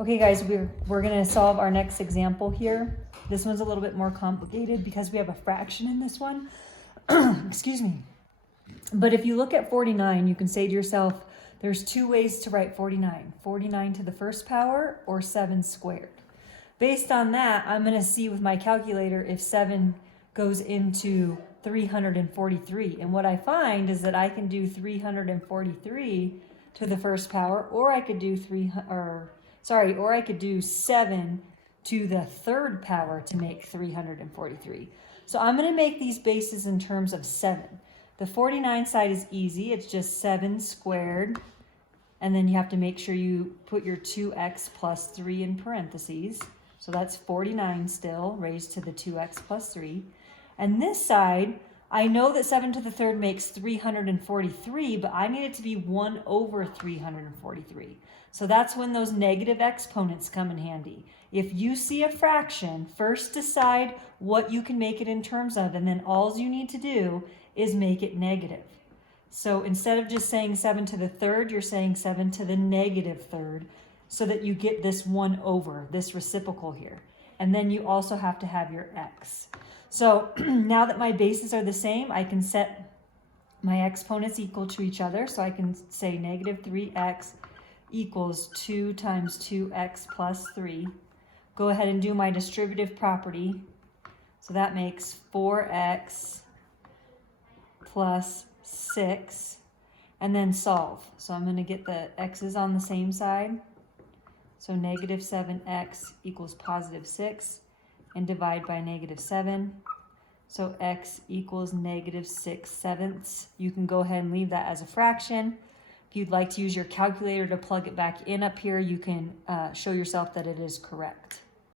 Okay guys, we're gonna solve our next example here. This one's a little bit more complicated because we have a fraction in this one. Excuse me. But if you look at 49, you can say to yourself, there's two ways to write 49. 49 to the first power or 7 squared. Based on that, I'm gonna see with my calculator if 7 goes into 343. And what I find is that I can do 343 to the first power, or I could do or I could do 7 to the third power to make 343. So I'm going to make these bases in terms of 7. The 49 side is easy. It's just 7 squared. And then you have to make sure you put your 2x plus 3 in parentheses. So that's 49 still, raised to the 2x plus 3. And this side, I know that 7 to the third makes 343, but I need it to be 1 over 343. So that's when those negative exponents come in handy. If you see a fraction, first decide what you can make it in terms of, and then all you need to do is make it negative. So instead of just saying 7 to the third, you're saying 7 to the negative third, so that you get this 1 over, this reciprocal here. And then you also have to have your x. So now that my bases are the same, I can set my exponents equal to each other. So I can say negative 3x equals 2 times 2x plus 3. Go ahead and do my distributive property. So that makes 4x plus 6. And then solve. So I'm going to get the x's on the same side. So negative 7x equals positive 6. And divide by negative 7. So x equals negative 6/7. You can go ahead and leave that as a fraction. If you'd like to use your calculator to plug it back in up here, you can show yourself that it is correct.